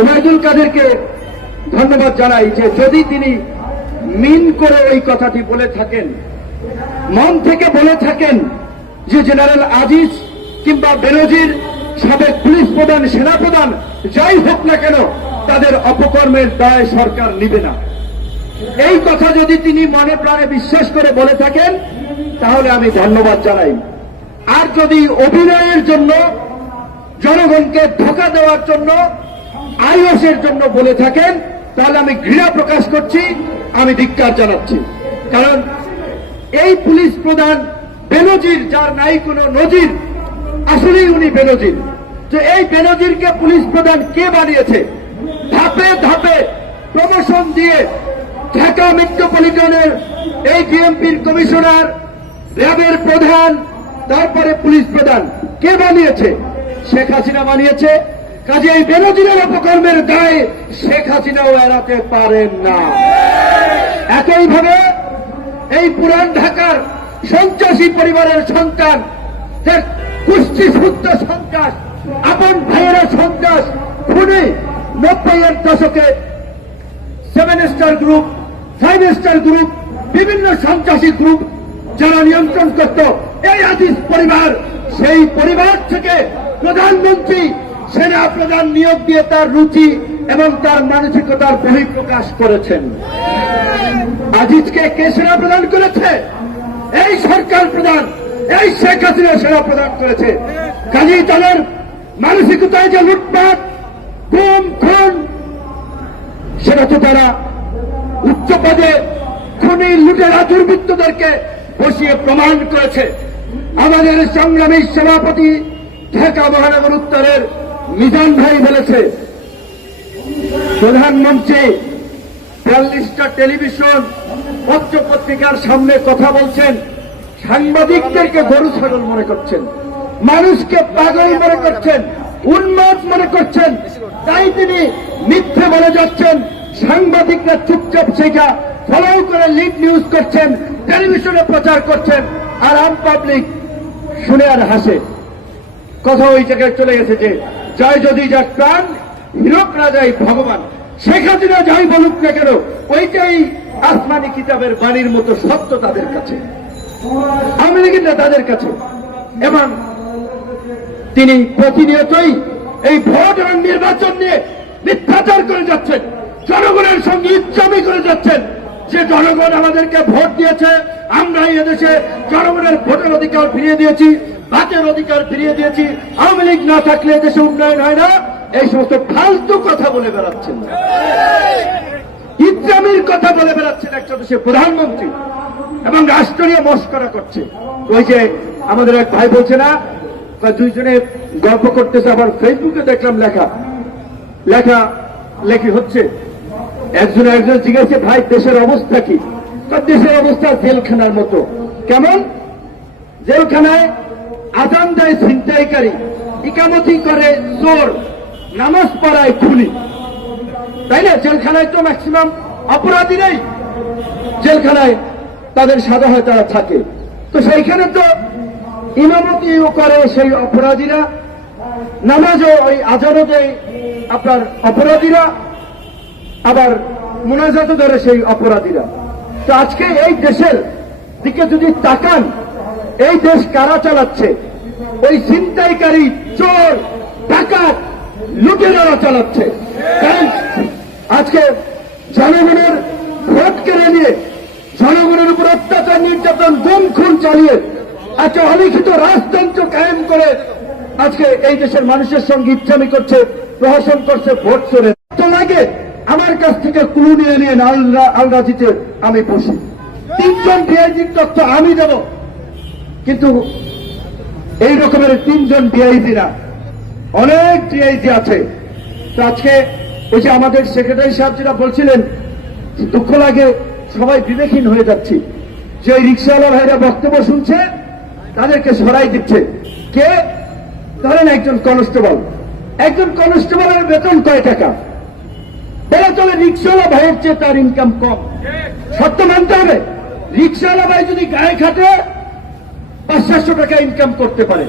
ওবায়দুল কাদেরকে ধন্যবাদ জানাই যে যদি তিনি মিন করে ওই কথাটি বলে থাকেন, মন থেকে বলে থাকেন যে জেনারেল আজিজ কিংবা বেনজির, সাবেক পুলিশ প্রধান, সেনা প্রধান, যাই হোক না কেন, তাদের অপকর্মের দায় সরকার নিবে না। এই কথা যদি তিনি মনে প্রাণে বিশ্বাস করে বলে থাকেন, তাহলে আমি ধন্যবাদ জানাই। আর যদি অভিনয়ের জন্য, জনগণকে ধোকা দেওয়ার জন্য আইএসের জন্য বলে থাকেন, তাহলে আমি ঘৃণা প্রকাশ করছি, আমি ধিক্কার জানাচ্ছি। কারণ এই পুলিশ প্রধান বেনজির, যার নাই কোনো নজির, আসলেই উনি বেনজির। তো এই বেনজিরকে পুলিশ প্রধান কে বানিয়েছে? ধাপে ধাপে প্রমোশন দিয়ে ঢাকা মেট্রোপলিটনের এই ডিএমপির কমিশনার, র্যাবের প্রধান, তারপরে পুলিশ প্রধান কে বানিয়েছে? শেখ হাসিনা বানিয়েছে কাজে এই বেনজিরের অপকর্মের দায় শেখ হাসিনাও এড়াতে পারেন না। একইভাবে এই পুরান ঢাকার সন্ত্রাসী পরিবারের সন্তান কুষ্টি শুদ্ধ সন্ত্রাস, আপন ভাইয়েরা সন্ত্রাস, খুনে নব্বইয়ের দশকে seven star group, five star group, বিভিন্ন সন্ত্রাসী গ্রুপ যারা নিয়ন্ত্রণ করত, এই আদিস পরিবার, সেই পরিবার থেকে প্রধানমন্ত্রী সেনা প্রধান নিয়োগ দিয়ে তার রুচি এবং তার মানসিকতার বহিঃপ্রকাশ করেছেন। আজিজকে কে সেনা প্রদান করেছে? এই সরকার প্রধান, এই শেখ হাসিনা সেনা প্রদান করেছে। কাজেই তাদের মানসিকতায় যে লুটপাট, গুম, খুন, সেটা তো তারা উচ্চ পদে খুনি লুটেরা দুর্বৃত্তদেরকে বসিয়ে প্রমাণ করেছে। আমাদের সংগ্রামী সভাপতি ঢাকা মহানগর উত্তরের মিজান ভাই বলেছে, প্রধানমন্ত্রী বিয়াল্লিশটা টেলিভিশন পত্র পত্রিকার সামনে কথা বলছেন, সাংবাদিকদেরকে গরু ছাগল মনে করছেন, মানুষকে পাগল মনে করছেন, উন্মাদ মনে করছেন, তাই তিনি মিথ্যে বলে যাচ্ছেন, সাংবাদিকরা চুপচাপ সেটা ফলো করে লিড নিউজ করছেন টেলিভিশনে প্রচার করছেন, আর আম পাবলিক শুনে আর হাসে। কথা ওই জায়গায় চলে গেছে যে জয় যদি যার প্রাণ, হীরক রাজাই ভগবান। শেখ হাসিনা যাই বলুক না কেন, ওইটাই আসমানি কিতাবের বাণীর মতো সত্য তাদের কাছে। লীগের তাদের কাছে। এবং তিনি প্রতিনিয়তই এই ভোট এবং নির্বাচন নিয়ে মিথ্যাচার করে যাচ্ছেন, জনগণের সঙ্গে ইচ্ছামি করে যাচ্ছেন। যে জনগণ আমাদেরকে ভোট দিয়েছে আমরা এদেশে জনগণের ভোটের অধিকার ফিরিয়ে দিয়েছি। ভাতের অধিকার ফিরিয়ে দিয়েছি। আওয়ামী লীগ না থাকলে দেশে উন্নয়ন হয় না। এই সমস্ত ফালতু কথা বলে বেড়াচ্ছেন ইসলামের কথা বলে বেড়াচ্ছেন একটা দেশের প্রধানমন্ত্রী। এবং রাষ্ট্র নিয়ে মস্করা করছে। ওই যে আমাদের এক ভাই বলছে না দুইজনে গল্প করতেছে, আবার ফেসবুকে দেখলাম লেখা। লেখা, লেখি হচ্ছে, একজন একজন জিজ্ঞাসা, ভাই, দেশের অবস্থা কি? দেশের অবস্থা জেলখানার মতো। কেমন? জেলখানায় আজান দেয় ছিনতাইকারী। ইকামতি করে চোর, নামাজ পড়ায় খুলি তাই না? জেলখানায় তো ম্যাক্সিমাম অপরাধী নেই। জেলখানায় তাদের সাদা হয়, তারা থাকে। তো সেইখানে তো ইমামতিও করে সেই অপরাধীরা। নামাজও ওই আজানও দেয় আপনার অপরাধীরা। আবার মোনাজাতও ধরে সেই অপরাধীরা। তো আজকে এই দেশের দিকে যদি তাকান এই দেশ কারা চালাচ্ছে? ওই ছিনতাইকারী চোর, ডাকাত লুটেরারা চালাচ্ছে। আজকে জনগণের ভোট কেড়ে নিয়ে, জনগণের উপর অত্যাচার, নির্যাতন গুম খুন চালিয়ে একটা অলিখিত রাজতন্ত্র কায়েম করে আজকে এই দেশের মানুষের সঙ্গে ইচ্ছামি করছে, প্রহসন করছে, ভোট চলে তো লাগে, আমার কাছ থেকে ক্লু নিয়ে নিয়ে আলরা আলরাজিতে আমি বসি। তিনজন ডিআইজির তথ্য আমি দেব। কিন্তু এই রকমের তিনজন ডিআইজি না অনেক ডিআইজি আছে। তো আজকে ওই যে আমাদের সেক্রেটারি সাহেব যেটা বলছিলেন দুঃখ লাগে সবাই বিবেকহীন হয়ে যাচ্ছি। যে ওই রিক্সাওয়ালা ভাইরা বক্তব্য শুনছে তাদেরকে সরাই দিচ্ছে। কে? ধরেন একজন কনস্টেবল। একজন কনস্টেবলের বেতন কয় টাকা? বলা চলে রিক্সাওয়ালা ভাইয়ের চেয়ে তার ইনকাম কম। সত্য মানতে হবে। রিক্সাওয়ালা ভাই যদি গায়ে খাটে পাঁচ সাতশো টাকা ইনকাম করতে পারে।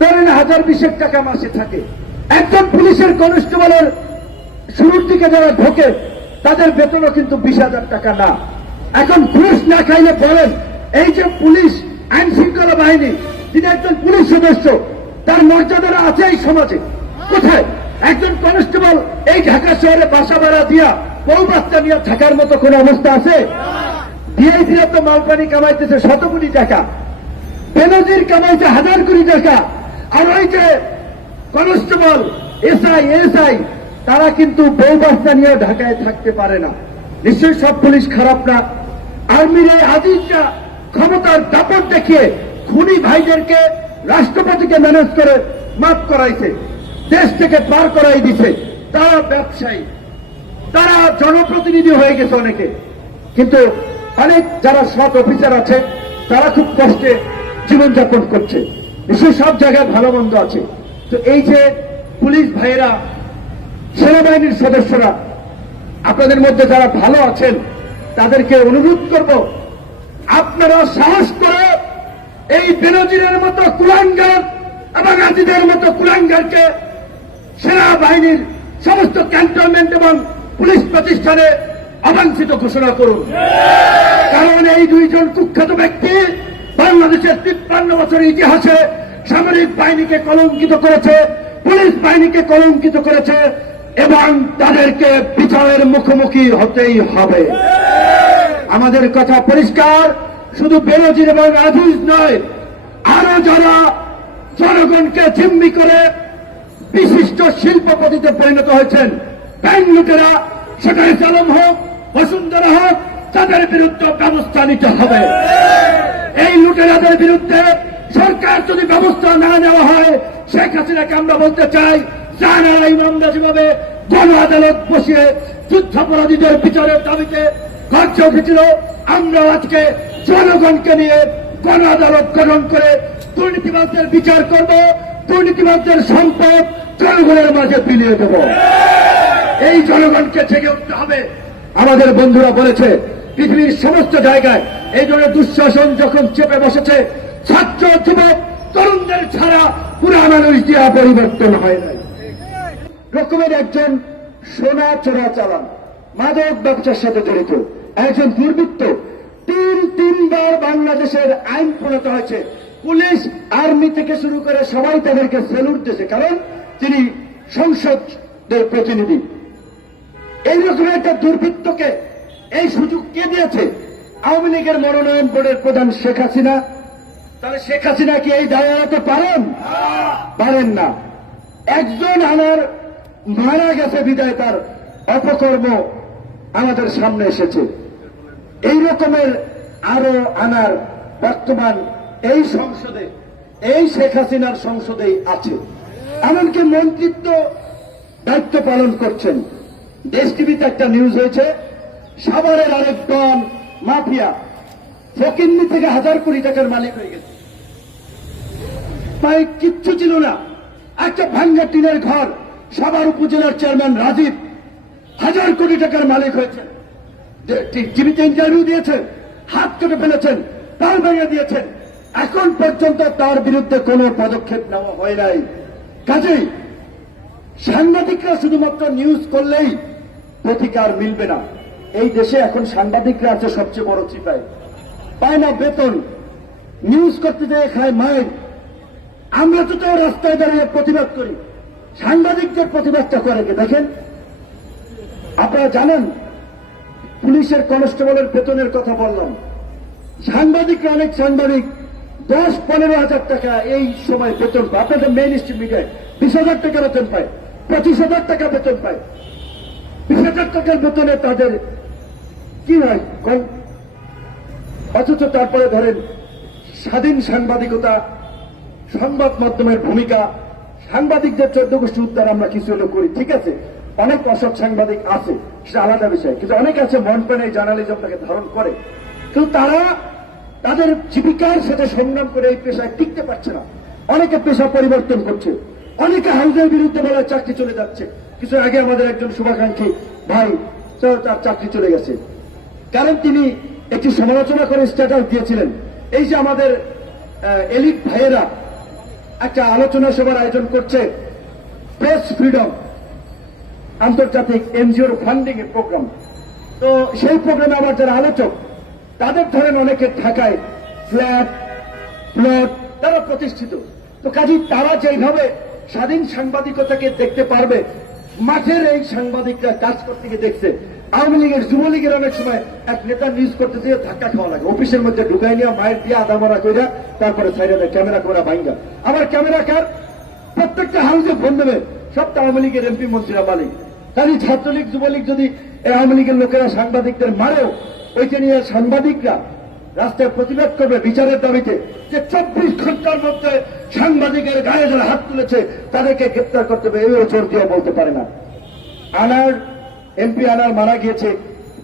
ধরেন হাজার বিশেক টাকা মাসে থাকে। একজন পুলিশের কনস্টেবলের শুরুর দিকে যারা ঢোকে তাদের বেতনও কিন্তু বিশ হাজার টাকা না। এখন ঘুষ না খাইলে বলেন এই যে পুলিশ আইন শৃঙ্খলা বাহিনী তিনি একজন পুলিশ সদস্য তার মর্যাদারা আছে এই সমাজে। কোথায়? একজন কনস্টেবল এই ঢাকা শহরে বাসা ভাড়া দিয়া বউ বাচ্চা নিয়ে থাকার মতো কোন অবস্থা আছে? ডিআইসিরা তো মালপানি কামাইতেছে শত কোটি টাকা। বেনজির কামাইছে হাজার কোটি টাকা। আর ওই যে কনস্টেবল, এসআই এসআই, তারা কিন্তু বউ বাচ্চা নিয়ে ঢাকায় থাকতে পারে না। নিশ্চয়ই সব পুলিশ খারাপ না। আর্মির এই আজিজরা ক্ষমতার দাপট দেখিয়ে খুনি ভাইদেরকে রাষ্ট্রপতিকে ম্যানেজ করে মাফ করাইছে, দেশ থেকে পার করাই দিছে। তারা ব্যবসায়ী, তারা জনপ্রতিনিধি হয়ে গেছে অনেকে। কিন্তু অনেক যারা সৎ অফিসার আছে, তারা খুব কষ্টে জীবনযাপন করছে। নিশ্চয়ই সব জায়গায় ভালো মন্দ আছে। তো এই যে পুলিশ ভাইয়েরা, সেনাবাহিনীর সদস্যরা, আপনাদের মধ্যে যারা ভালো আছেন, তাদেরকে অনুরোধ করব, আপনারা সাহস করে এই বেনজিরের মতো কুলাঙ্গার এবং আজিদের মতো কুলাঙ্গারকে সেনাবাহিনীর সমস্ত ক্যান্টনমেন্ট এবং পুলিশ প্রতিষ্ঠানে অবাঞ্ছিত ঘোষণা করুন। কারণ এই দুইজন কুখ্যাত ব্যক্তি বাংলাদেশের তিপ্পান্ন বছরের ইতিহাসে সামরিক বাহিনীকে কলঙ্কিত করেছে, পুলিশ বাহিনীকে কলঙ্কিত করেছে, এবং তাদেরকে বিচারের মুখোমুখি হতেই হবে। আমাদের কথা পরিষ্কার, শুধু বেরোজির এবং আজিজ নয়, আরও যারা জনগণকে জিম্মি করে বিশিষ্ট শিল্পপতিতে পরিণত হয়েছেন, ব্যাংক লুটেরা সেটা আলম হোক, বসুন্ধরা হোক, তাদের বিরুদ্ধে ব্যবস্থা নিতে হবে। এই লুটেরাদের বিরুদ্ধে সরকার যদি ব্যবস্থা না নেওয়া হয়, শেখ হাসিনাকে আমরা বলতে চাই জানারা ইমামরা যেভাবে গণ আদালত বসিয়ে যুদ্ধাপরাধীদের বিচারের দাবিতে গর্জে উঠেছিল আমরা আজকে জনগণকে নিয়ে গণ আদালত গঠন করে দুর্নীতিবাদদের বিচার করব দুর্নীতিবাদদের সম্পদ জনগণের মাঝে বিলিয়ে দেব। এই জনগণকে জেগে উঠতে হবে। আমাদের বন্ধুরা বলেছে পৃথিবীর সমস্ত জায়গায় এই ধরনের দুঃশাসন যখন চেপে বসেছে, ছাত্র যুবক তরুণদের ছাড়া পুরা মানুষ দিয়া পরিবর্তন হয় নাই। রকমের একজন সোনা চোরা চালান, মাদক ব্যবসার সাথে জড়িত, একজন দুর্বৃত্ত, তিন তিনবার বাংলাদেশের আইন প্রণত হয়েছে। পুলিশ, আর্মি থেকে শুরু করে সবাই তাদেরকে সেলুট দিয়েছে, কারণ তিনি সংসদের প্রতিনিধি। এইরকম একটা দুর্বৃত্তকে এই সুযোগ কে দিয়েছে? আওয়ামী লীগের মনোনয়ন বোর্ডের প্রধান শেখ হাসিনা। তাহলে শেখ হাসিনা কি এই দায় এড়াতে পারেন? পারেন না। একজন আমার মারা গেছে বিদায়, তার অপকর্ম আমাদের সামনে এসেছে। এই রকমের আরও আনার বর্তমান এই সংসদে, এই শেখ হাসিনার সংসদেই আছে। এমনকি মন্ত্রিত্ব দায়িত্ব পালন করছেন। দেশ টিভিতে একটা নিউজ হয়েছে সাভারের আরেক ডন মাফিয়া ফকিন্নি থেকে হাজার কোটি টাকার মালিক হয়ে গেছে। প্রায় কিচ্ছু ছিল না। একটা ভাঙ্গা টিনের ঘর সাভার উপজেলার চেয়ারম্যান রাজীব হাজার কোটি টাকার মালিক হয়েছেন। টিভিতে ইন্টারভিউ দিয়েছেন, হাত কেটে ফেলেছেন তার ভেঙে দিয়েছেন। এখন পর্যন্ত তার বিরুদ্ধে কোনো পদক্ষেপ নেওয়া হয় নাই। কাজেই সাংবাদিকরা শুধুমাত্র নিউজ করলেই প্রতিকার মিলবে না। এই দেশে এখন সাংবাদিকরা আছে সবচেয়ে বড় চিপায় পায় না বেতন নিউজ করতে যেয়ে খায় মায়ের আমরা তো তাও রাস্তায় দাঁড়িয়ে প্রতিবাদ করি। সাংবাদিকদের প্রতিবাদটা করে কে? দেখেন, আপনারা জানেন, পুলিশের কনস্টেবলের বেতনের কথা বললাম। সাংবাদিকরা অনেক সাংবাদিক, দশ পনেরো হাজার টাকা এই সময় বেতন পায়। আপনাদের মেইন স্ট্রিম মিডিয়ায় বিশ হাজার টাকা বেতন পায়, পঁচিশ হাজার টাকা বেতন পায়। বিশ হাজার টাকার বেতনে তাদের কি কম? অথচ তারপরে ধরেন, স্বাধীন সাংবাদিকতা, সংবাদ মাধ্যমের ভূমিকা, সাংবাদিকদের চোদ্দ গোষ্ঠী উদ্ধার আমরা কিছু হলেও করি, ঠিক আছে? অনেক অসৎ সাংবাদিক আছে, সেটা আলাদা বিষয়। কিন্তু অনেক আছে, মন প্রাণে জার্নালিজমটাকে ধারণ করে। কিন্তু তারা তাদের জীবিকার সাথে সংগ্রাম করে এই পেশায় টিকতে পারছে না। অনেকে পেশা পরিবর্তন করছে। অনেকে হাউসের বিরুদ্ধে বলে চাকরি চলে যাচ্ছে। কিছু আগে আমাদের একজন শুভাকাঙ্ক্ষী ভাই, তার চাকরি চলে গেছে। কারণ তিনি একটি সমালোচনা করে স্ট্যাটাস দিয়েছিলেন। এই যে আমাদের এলিট ভাইয়েরা একটা আলোচনা সভার আয়োজন করছে, প্রেস ফ্রিডম, আন্তর্জাতিক এনজিওর ফান্ডিং এর প্রোগ্রাম তো সেই প্রোগ্রামে আমার যারা আলোচক, তাদের ধরেন অনেকে ঢাকায় ফ্ল্যাট প্লট তারা প্রতিষ্ঠিত। তো কাজী তারা যেভাবে স্বাধীন সাংবাদিকতাকে দেখতে পারবে, মাঠের এই সাংবাদিকরা কাজ করতে গিয়ে দেখছে। আওয়ামী লীগের যুবলীগের অনেক সময় এক নেতা নিউজ করতে দিয়ে ধাক্কা খাওয়া লাগে। অফিসের মধ্যে ঢুকাই নিয়ে মায়ের দিয়ে আদা মারা করে তারপরে সাইডে ক্যামেরা করে ভাঙ্গা আমার ক্যামেরা কার? প্রত্যেকটা হাউসে ফোন দেবে। সবটা আওয়ামী লীগের এমপি মন্ত্রীরা মালিক। কাজে ছাত্রলীগ, যুবলীগ যদি আওয়ামী লীগের লোকেরা সাংবাদিকদের মারেও, ওইটা নিয়ে সাংবাদিকরা রাস্তায় প্রতিবাদ করবে বিচারের দাবিতে যে চব্বিশ ঘণ্টার মধ্যে সাংবাদিকের গায়ে যারা হাত তুলেছে, তাদেরকে গ্রেপ্তার করতে হবে। এই জোর দিয়ে বলতে পারে না। আনার এমপি আনার মারা গিয়েছে।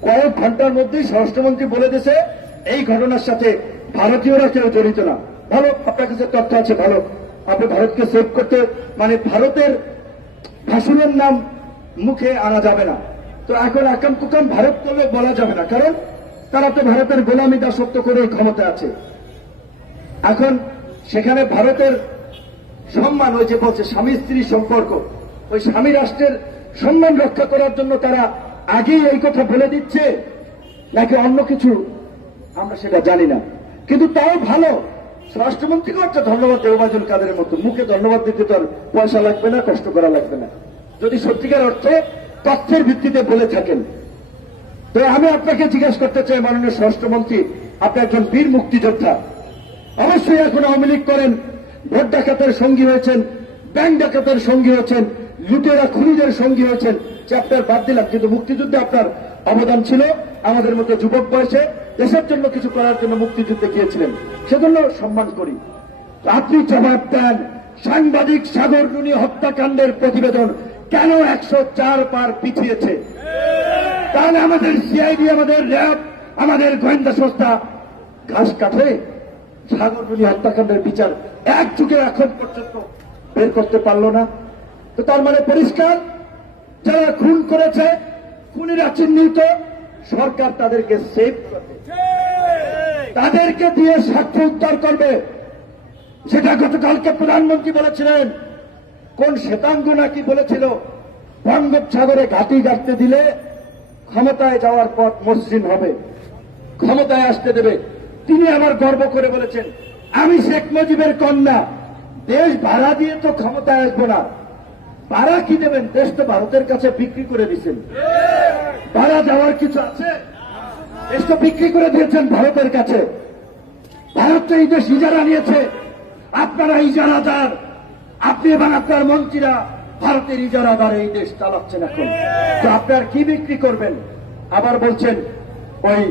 কয়েক ঘণ্টার মধ্যেই স্বরাষ্ট্রমন্ত্রী বলে দিয়েছে, এই ঘটনার সাথে ভারতীয়রা কেউ জড়িত না। ভালো আপনার কাছে তথ্য আছে ভালো আপনি ভারতকে সেভ করতে মানে ভারতের ভাষণের নাম মুখে আনা যাবে না। তো এখন আকাম কুকাম ভারত করলে বলা যাবে না, কারণ তারা তো ভারতের গোলামি দাসত্ব করে ক্ষমতা আছে। এখন সেখানে ভারতের সম্মান, ওই যে বলছে স্বামী স্ত্রী সম্পর্ক, ওই স্বামী রাষ্ট্রের সম্মান রক্ষা করার জন্য তারা আগেই এই কথা বলে দিচ্ছে, নাকি অন্য কিছু? আমরা সেটা জানি না। কিন্তু তাও ভালো। স্বরাষ্ট্রমন্ত্রীকেও একটা ধন্যবাদ দেবাজুল কাদের মতো। মুখে ধন্যবাদ দিতে তো আর পয়সা লাগবে না, কষ্ট করা লাগবে না। যদি সত্যিকার অর্থে তথ্যের ভিত্তিতে বলে থাকেন। তো আমি আপনাকে জিজ্ঞেস করতে চাই, মাননীয় স্বরাষ্ট্রমন্ত্রী, আপনি একজন বীর মুক্তিযোদ্ধা। অবশ্যই এখন আওয়ামী লীগ করেন, ভোট ডাকাতের সঙ্গী হয়েছেন, ব্যাংক ডাকাতের সঙ্গী হয়েছেন লুটেরা খুনিদের সঙ্গী হয়েছেন। চ্যাপ্টার বাদ দিলাম, কিন্তু মুক্তিযুদ্ধে আপনার অবদান ছিল। আমাদের মধ্যে যুবক বয়সে দেশের জন্য কিছু করার জন্য মুক্তিযুদ্ধে গিয়েছিলেন। সেজন্য সম্মান করি। আপনি জবাব দেন। সাংবাদিক সাগর রুনি হত্যাকাণ্ডের প্রতিবেদন কেন একশো চার পার পিছিয়েছে? তাহলে আমাদের সিআইডি আমাদের র্যাব, আমাদের গোয়েন্দা সংস্থা ঘাস কাটে? সাগরগুলি হত্যাকাণ্ডের বিচার এক যুগে এখন পর্যন্ত বের করতে পারল না। তো তার মানে পরিষ্কার, যারা খুন করেছে, খুনিরা চিহ্নিত, সরকার তাদেরকে সেভ করবে তাদেরকে দিয়ে সাক্ষ্য উদ্ধার করবে। সেটা গতকালকে প্রধানমন্ত্রী বলেছিলেন। কোন শ্বেতাঙ্গ নাকি বলেছিল বঙ্গোপসাগরে ঘাটি গাড়তে দিলে ক্ষমতায় যাওয়ার পথ মসৃণ হবে। ক্ষমতায় আসতে দেবে। তিনি আমার গর্ব করে বলেছেন, আমি শেখ মুজিবের কন্যা। দেশ ভাড়া দিয়ে তো ক্ষমতায় আসব না। ভাড়া কি দেবেন? দেশ তো ভারতের কাছে বিক্রি করে দিচ্ছেন ভাড়া যাওয়ার কিছু আছে? দেশ তো বিক্রি করে দিয়েছেন ভারতের কাছে। ভারত তো এই দেশ ইজারা নিয়েছে। আপনারা ইজারাদার। আপনি এবং আপনার মন্ত্রীরা ভারতের ইজারাদার এই দেশ চালাচ্ছেন এখন। তো আপনার কি বিক্রি করবেন? আবার বলছেন, ওই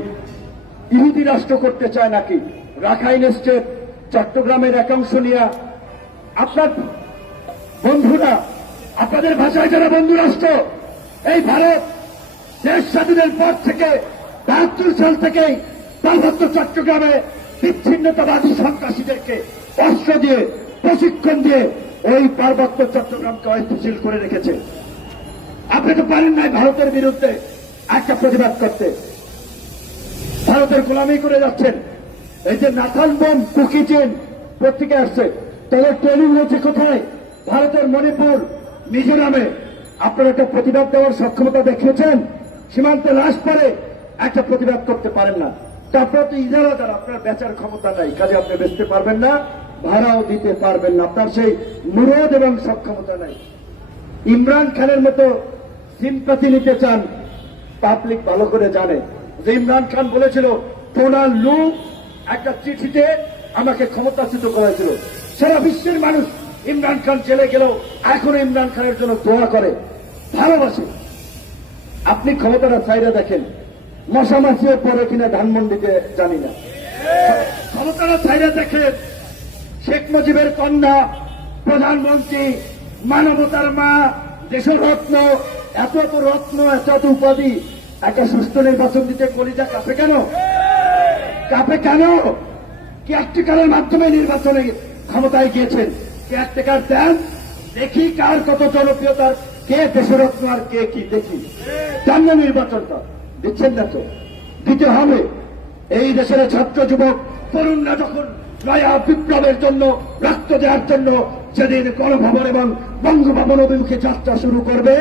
ইহুদি রাষ্ট্র করতে চায় নাকি? রাখাইন স্টেট চট্টগ্রামের একাংশ নিয়ে। আপনার বন্ধুরা আপনাদের ভাষায় যারা বন্ধু রাষ্ট্র, এই ভারত দেশ স্বাধীনের পর থেকে বাহাত্তর সাল থেকেই পার্বত্য চট্টগ্রামে বিচ্ছিন্নতাবাদী সন্ত্রাসীদেরকে অস্ত্র দিয়ে, প্রশিক্ষণ দিয়ে ওই পার্বত্য চট্টগ্রামকে অস্থিতিশীল করে রেখেছে। আপনি তো পারেন নাই ভারতের বিরুদ্ধে একটা প্রতিবাদ করতে। ভারতের গোলামি করে যাচ্ছেন। এই যে নাথান বোম, কুকি চেন পত্রিকা আসছে? তাদের ট্রেনিং হয়েছে কোথায়? ভারতের মণিপুর মিজোরামে আপনারা একটা প্রতিবাদ দেওয়ার সক্ষমতা দেখিয়েছেন, সীমান্তে লাশ পরে একটা প্রতিবাদ করতে পারেন না। তারপরে তো ইজারা দ্বারা আপনার বেচার ক্ষমতা নাই, কাজে আপনি বেচতে পারবেন না, ভাড়াও দিতে পারবেন না, আপনার সেই মুরদ এবং সক্ষমতা নাই। ইমরান খানের মতো সিম্পাতি নিতে চান পাবলিক ভালো করে জানে। যে ইমরান খান বলেছিল ডোনাল্ড লু, একটা চিঠিতে আমাকে ক্ষমতাচ্যুত করেছিল। সারা বিশ্বের মানুষ ইমরান খান জেলে গেলেও এখনও ইমরান খানের জন্য দোয়া করে, ভালোবাসে। আপনি ক্ষমতাটা চাইরে দেখেন মশামাছিও পরে কিনা ধানমন্ডিতে জানি না। ক্ষমতাটা চাইরে দেখেন, শেখ মুজিবের কন্যা, প্রধানমন্ত্রী, মানবতার মা দেশরত্ন এত এত রত্ন, এত এত উপাধি, একটা সুস্থ নির্বাচন দিতে কলিজা কাপে কেন? কাপে কেন? কেয়ারটেকারের মাধ্যমে নির্বাচনে ক্ষমতায় গিয়েছেন? কেয়ারটেকার দেন দেখি কার কত জনপ্রিয়তার কে দেশরত্ন আর কে কি দেখি? জান্য নির্বাচনটা দিচ্ছেন না তো। দিতে হবে। এই দেশের ছাত্র যুবক তরুণরা যখন নয়া বিপ্লবের জন্য রক্ত দেওয়ার জন্য সেদিন গণভবন এবং বঙ্গভবন অভিমুখে যাত্রা শুরু করবে,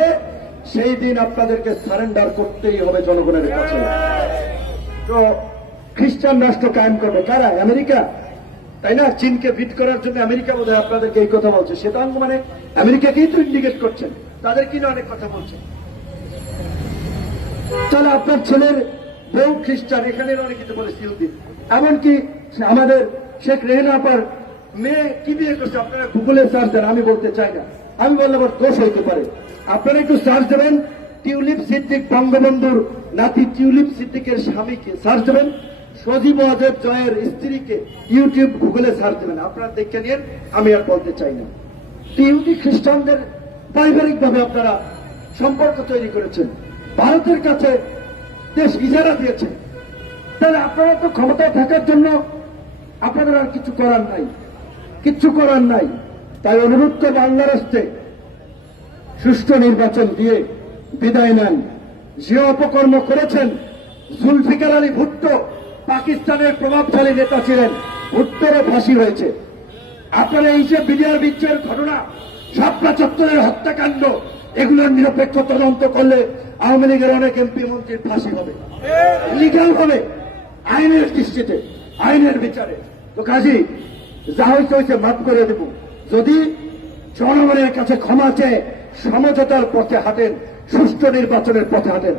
সেই দিন আপনাদেরকে সারেন্ডার করতেই হবে জনগণের কাছে। তো খ্রিস্টান রাষ্ট্র কায়েম করবে। কারা? আমেরিকা? তাই না? চীনকে বিট করার জন্য আমেরিকা বোধহয় আপনাদেরকে এই কথা বলছে। শ্বেতাঙ্গ মানে আমেরিকাকেই তো ইন্ডিকেট করছেন। তাদের কিনা অনেক কথা বলছেন তাহলে আপনার ছেলের বউ খ্রিস্টান, এখানে অনেক কিছু বলেছে ইহুদি এমনকি আমাদের শেখ রেহনা আপার মেয়ে কি বিয়ে করছে? আপনারা গুগলে সার্চ দেন, আমি বলতে চাই না। আমি বললে আবার দোষ হইতে পারে। আপনারা একটু সার্চ দেবেন, টিউলিপ সিদ্দিক বঙ্গবন্ধুর নাতি টিউলিপ সিদ্দিকের স্বামীকে। সার্চ দেবেন সজীব ওয়াজেদ জয়ের স্ত্রীকে ইউটিউব গুগলে সার্চ দেবেন। আপনারা দেখে নিন, আমি আর বলতে চাই না। ইহুদি খ্রিস্টানদের পারিবারিক ভাবে আপনারা সম্পর্ক তৈরি করেছেন। ভারতের কাছে দেশ ইজারা দিয়েছে। তাহলে আপনারা তো ক্ষমতায় থাকার জন্য আপনাদের আর কিছু করার নাই। কিচ্ছু করার নাই। তাই অনুরোধ আল্লাহ রাস্তে সুষ্ঠু নির্বাচন দিয়ে বিদায় নেন। যে অপকর্ম করেছেন, জুলফিকার আলী ভুট্টো পাকিস্তানের প্রভাবশালী নেতা ছিলেন, উত্তরে ফাঁসি হয়েছে। আপনারা এই যে বিডিআর বিচ্ছের ঘটনা, সাপলা চত্বরের হত্যাকাণ্ড, এগুলোর নিরপেক্ষ তদন্ত করলে আওয়ামী লীগের অনেক এমপি মন্ত্রীর ফাঁসি হবে। লিগাল হবে, আইনের দৃষ্টিতে, আইনের বিচারে। তো কাজী, যা হয়েছে হয়েছে মাফ করে দেব। যদি জনগণের কাছে ক্ষমা চেয়ে সমঝোতার পথে হাঁটেন, সুষ্ঠু নির্বাচনের পথে হাঁটেন।